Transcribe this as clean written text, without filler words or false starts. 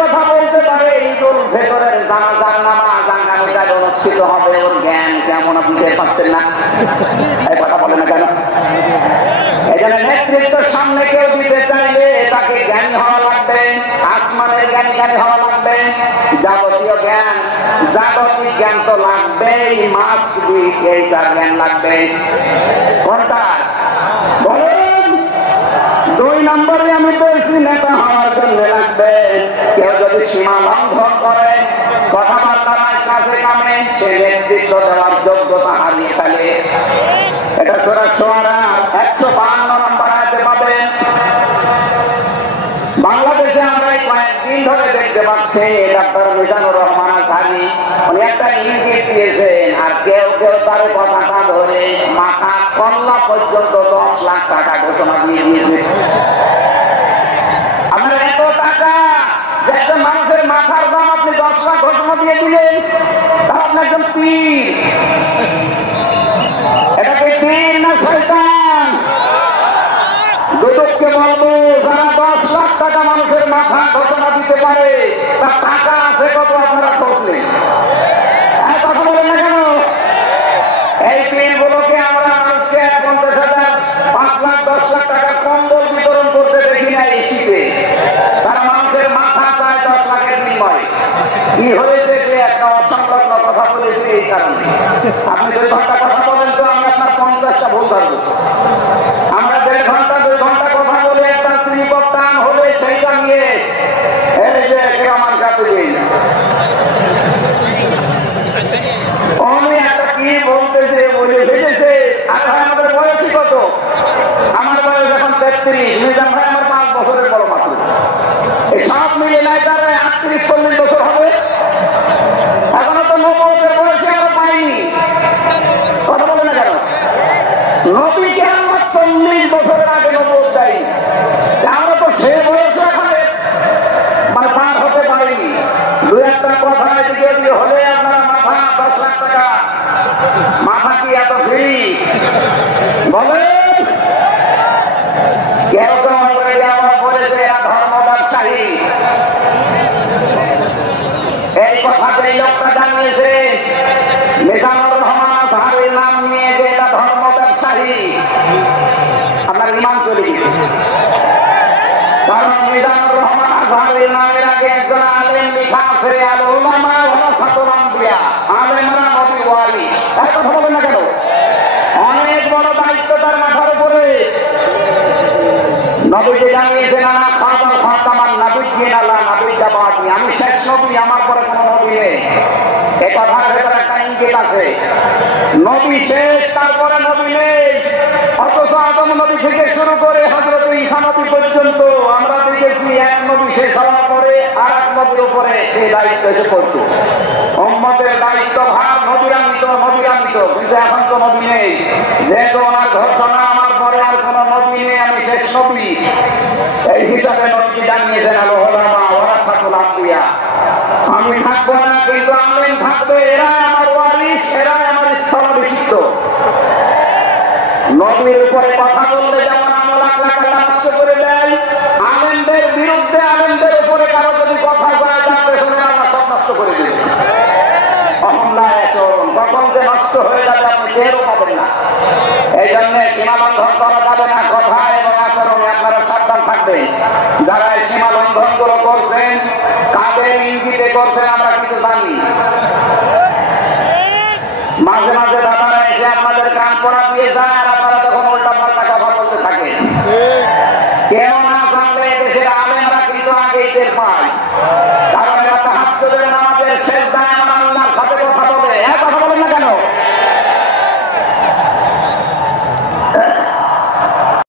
কথা বলতে পারে ঈদুল ফিতরের জানাজার নামাজ আগামীকাল অনুষ্ঠিত হবে, ওর জ্ঞান কেমন আপনি টের পাচ্ছেন না? এই কথা বলে না কেন? এই জন্য নেতৃত্বের সামনে কেউ দিতে চাইলে তাকে জ্ঞানী হওয়া লাগবে, আসমানের জ্ঞানী হওয়া লাগবে, যাবতীয় জ্ঞান জাগতিক জ্ঞান তো লাগবেই, মাসবিক এইটার জ্ঞান লাগবে। কোনটা বলুন? 2 নম্বরে আমি বলছি নেতা হওয়ার জন্য লাগবে কেউ যদি সীমা লঙ্ঘন করে, কথাবার্তার কাছে কামে, সে নেতৃত্ব দেওয়ার যোগ্যতা হারিয়ে ফেলে। এটা সূরা শুআরা 152 নম্বর আয়াতে পাবেন। বাংলাদেশে আমরা কয়েকদিন ধরে দেখতে পাচ্ছি ডাক্তার মিজানুর রহমান আজহারি উনি একটা ইঙ্গিত দিয়েছেন, আর কেউ কেউ তার কথাটা ধরে মাথা কল্লা পর্যন্ত 10 লাখ টাকা ঘোষণা দিয়ে দিয়েছে। আপনার এত টাকা যে একটা মানুষের মাথার দাম আপনি 10 লাখ ঘোষণা দিয়ে দিলেন, তার আপনি একজন পীর। এটাকে পীর না শয়তান? দুদককে বলবো যারা 10 লাখ টাকা মানুষের মাথা ঘোষণা দিতে পারে তার টাকা আছে কত আপনারা খোঁজলেন? কথা বলেন না কেন? এই পীরগুলোকে আমরা মানুষকে 50,000, 5 লাখ, 10 লাখ টাকা কম্বল বিতরণ করতে দেখি না এই শীতে। তারা মানুষের মাথা চায় 10 লাখের বিনিময়ে। কি হয়েছে? যে একটা অসংলগ্ন কথা বলেছে এই কারণে। আপনি 2 ঘন্টা কথা বলেন তো আমি আপনার 50টা ভুল ধরবো। আমরা 1.5 ঘন্টা 2 ঘন্টা কথা বলে একটা স্লিপ অফ টাং হলে সেইটা নিয়ে এই যে কেরামান কাতুরিন উনি একটা কি বলতেছে বলে ভেবেছে। আর ভাই আমাদের বয়স কত? আমার বয়স এখন 33, মিজান ভাই আমার 5 বছরের বড় মাত্র। এই সব মিলে নাই তার 38-40 বছর হবে। এখনো তো নবুয়তের বয়সে আমরা পাইনি। কথা বলে না কেন? নবীকে আমার 40 বছরের আগে নবুয়ত দেয়। আমরা তো সে বয়সে এখন মানে পার হতে পারিনি। 2-1টা কথা এদিকে দিয়ে হলে আপনারা মাথা 10 লাখ টাকা, মাথা কি এত ফ্রি বলেন? কেউ কেউ অলরেডি আমরা বলেছে এরা ধর্ম ব্যবসায়ী। এই কথা যে লোকটা জানিয়েছে মিজানুর রহমান আজহারির নাম নিয়ে যে এটা ধর্ম ব্যবসায়ী, আপনার ইমান চলে গেছে। কারণ মিজানুর রহমান আজহারির নামের আগে একজন আলেম লেখা আছে, আল উলামা ওয়ারাসাতুল আম্বিয়া, আলেমরা নবীর ওয়ারিস। এই কথা বলেন না কেন? অনেক বড় দায়িত্ব তার মাথার উপরে। নবীকে জানিয়েছেন আনা খাবার খাতামান নাবিয়্যিন আলা নাবিয়্যা বাদি, আমি শেষ নবী, আমার পরে কোনো নবী নেই। এই কথার ভেতরে একটা ইঙ্গিত আছে, নবী শেষ, তারপরে নবী নেই। অথচ আদম নবী থেকে শুরু করে হযরত ঈসা নবী পর্যন্ত আমরা দেখেছি এক নবী শেষ হওয়ার পরে আর এক নবীর উপরে সেই দায়িত্ব এসে পড়ত। উম্মতের দায়িত্ব ভার নবীরান্বিত, কিন্তু এখন তো নবী নেই। যেহেতু ওনার ঘোষণা আমার পরে আর কোন নবী নেই, আমি শেষ নবী, এই হিসাবে নবীজি জানিয়েছেন আল উলামা ওয়ারাসাতুল আম্বিয়া, আমি থাকবো না কিন্তু আলেম থাকবে, এরা আমার ওয়ারিস, এরা আমার স্থলাভিষিক্ত। নবীর উপরে কথা বললে যেমন আমল আখলাক নষ্ট করে দেয়, আলেমদের বিরুদ্ধে আলেমদের উপরে কারো যদি কথা কয় তার পেছনে আমরা সব নষ্ট করে দেব। কখন যে নষ্ট হয়ে যাবে আপনি টেরও পাবেন না। এই জন্য সীমা লঙ্ঘন করা যাবে না, কথা এবং আচরণে আপনারা সাবধান থাকবেন। যারা এই সীমা লঙ্ঘন গুলো করছেন, কাদের ইঙ্গিতে করছেন আমরা কিছু জানি। মাঝে মাঝে দাদারা এসে আপনাদের কান পড়া দিয়ে যায়, আর আপনারা তখন উল্টা পাল্টা কথা বলতে থাকেন। কেউ না জানলে দেশের আলেমরা কিন্তু আগেই টের পায়।